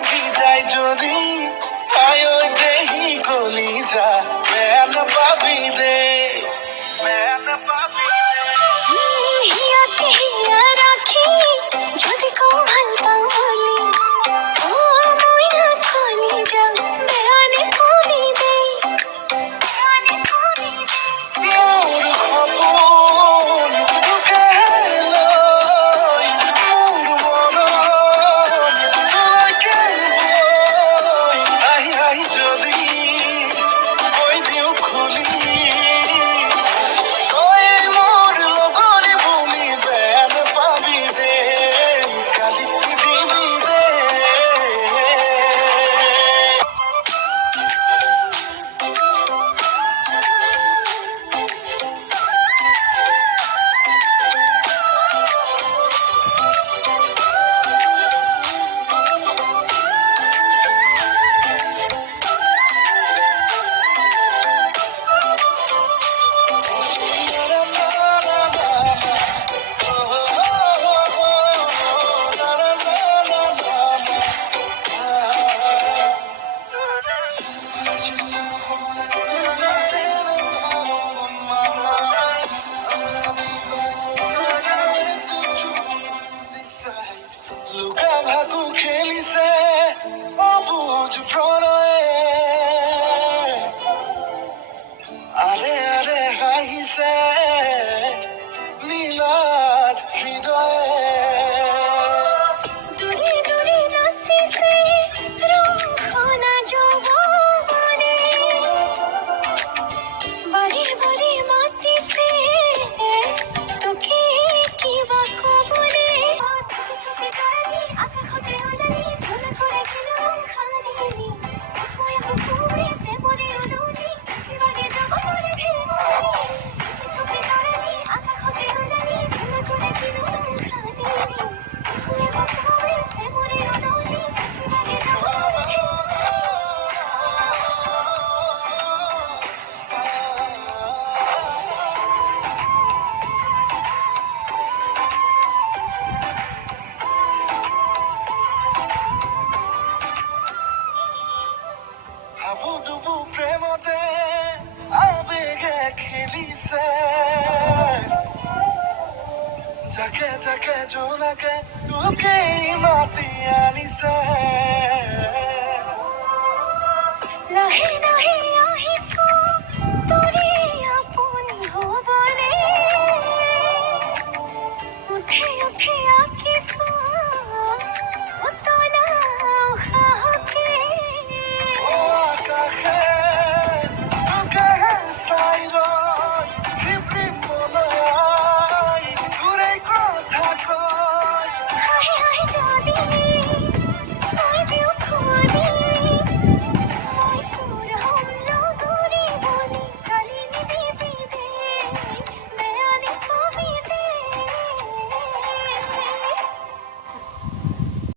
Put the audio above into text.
লাগি যায় যদি আয় দেহি গলি যা মেন পাবি দে মেন পাবি হিয়াতে হিয়া রাখি যদি কো ভাল পাও বলি ও মইনা খলি যা মেয়ানে কবি দে মেয়ানে কবি দে মোর খপন তোকে লই মোর মন তোকে লই আহি আহি যদি ওই দিও খুলি ওই মোর লগরে ভুলি বেন পাবি দে কালি দিবি দে লুকা ভাকু খেলিছে অবুজ প্ৰণয়ে আৰে আৰে হাঁহিছে নীলাজ হৃদয়ে দূরে দূরে নাচিছে রংখনা যৌৱনে বাৰে বাৰে মাতিছে তোকে কিবা কবলে চুপি তৰালি আকাশতে ওলালি ধুলা কৰে কিনো খাদিলি শুৱে প্ৰেমৰে উৰুলি শিৱাগে জগতৰে ধেমালি চুপি তৰালি আকাশতে ওলালি ধুলা কৰে কিনো খাদিলি শুৱে প্ৰেমৰে উৰুলি শিৱাগে জগতৰে ধেমালি হাবু ডুবু প্ৰেমতে আবেগে খেলিছে যাকে যাকে জোনাকে তোকেই মাতি